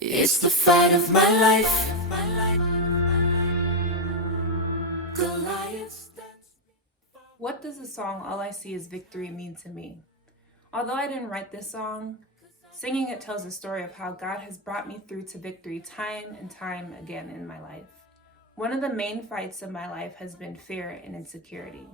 It's the fight of my life. What does the song All I See Is Victory mean to me? Although I didn't write this song, singing it tells the story of how God has brought me through to victory time and time again in my life. One of the main fights of my life has been fear and insecurity.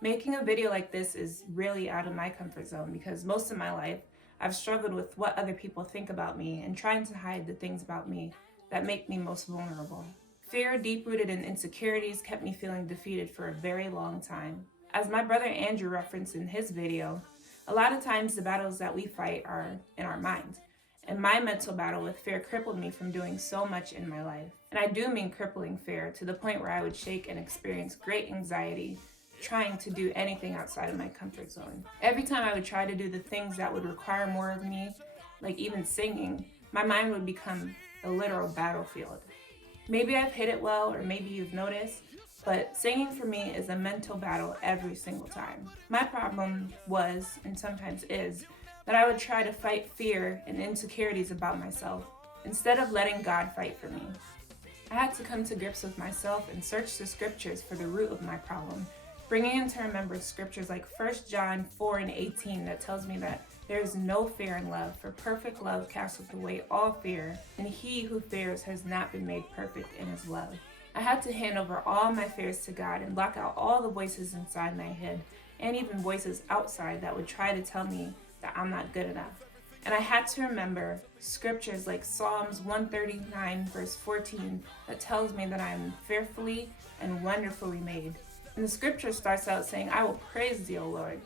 Making a video like this is really out of my comfort zone because most of my life I've struggled with what other people think about me and trying to hide the things about me that make me most vulnerable. Fear, deep-rooted in insecurities, kept me feeling defeated for a very long time. As my brother Andrew referenced in his video, a lot of times the battles that we fight are in our mind. And my mental battle with fear crippled me from doing so much in my life. And I do mean crippling fear, to the point where I would shake and experience great anxiety trying to do anything outside of my comfort zone. Every time I would try to do the things that would require more of me, like even singing, my mind would become a literal battlefield. Maybe I've hit it well, or maybe you've noticed, but singing for me is a mental battle every single time. My problem was, and sometimes is, that I would try to fight fear and insecurities about myself instead of letting God fight for me. I had to come to grips with myself and search the scriptures for the root of my problem, bringing into remembrance scriptures like 1 John 4:18 that tells me that there is no fear in love, for perfect love casteth away all fear, and he who fears has not been made perfect in his love. I had to hand over all my fears to God and block out all the voices inside my head, and even voices outside that would try to tell me that I'm not good enough. And I had to remember scriptures like Psalms 139 verse 14 that tells me that I am fearfully and wonderfully made. And the scripture starts out saying, I will praise thee, O Lord.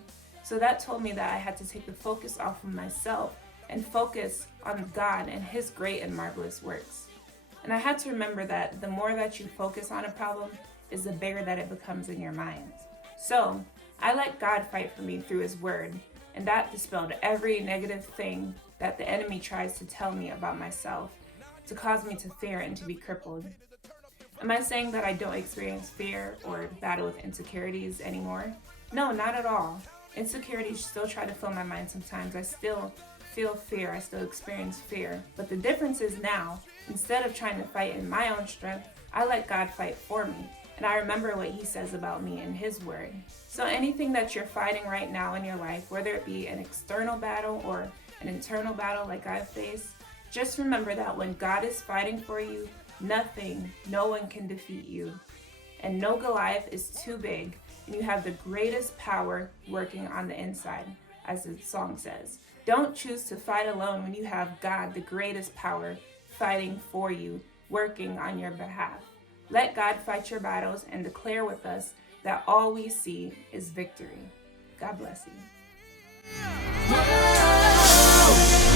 So that told me that I had to take the focus off of myself and focus on God and his great and marvelous works. And I had to remember that the more that you focus on a problem is the bigger that it becomes in your mind. So I let God fight for me through his word, and that dispelled every negative thing that the enemy tries to tell me about myself to cause me to fear and to be crippled. Am I saying that I don't experience fear or battle with insecurities anymore? No, not at all. Insecurities still try to fill my mind sometimes. I still feel fear. I still experience fear. But the difference is now, instead of trying to fight in my own strength, I let God fight for me. And I remember what he says about me in his word. So anything that you're fighting right now in your life, whether it be an external battle or an internal battle like I've faced, just remember that when God is fighting for you, no one can defeat you. And no Goliath is too big, and you have the greatest power working on the inside, as the song says. Don't choose to fight alone when you have God, the greatest power, fighting for you, working on your behalf. Let God fight your battles and declare with us that all we see is victory. God bless you.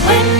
When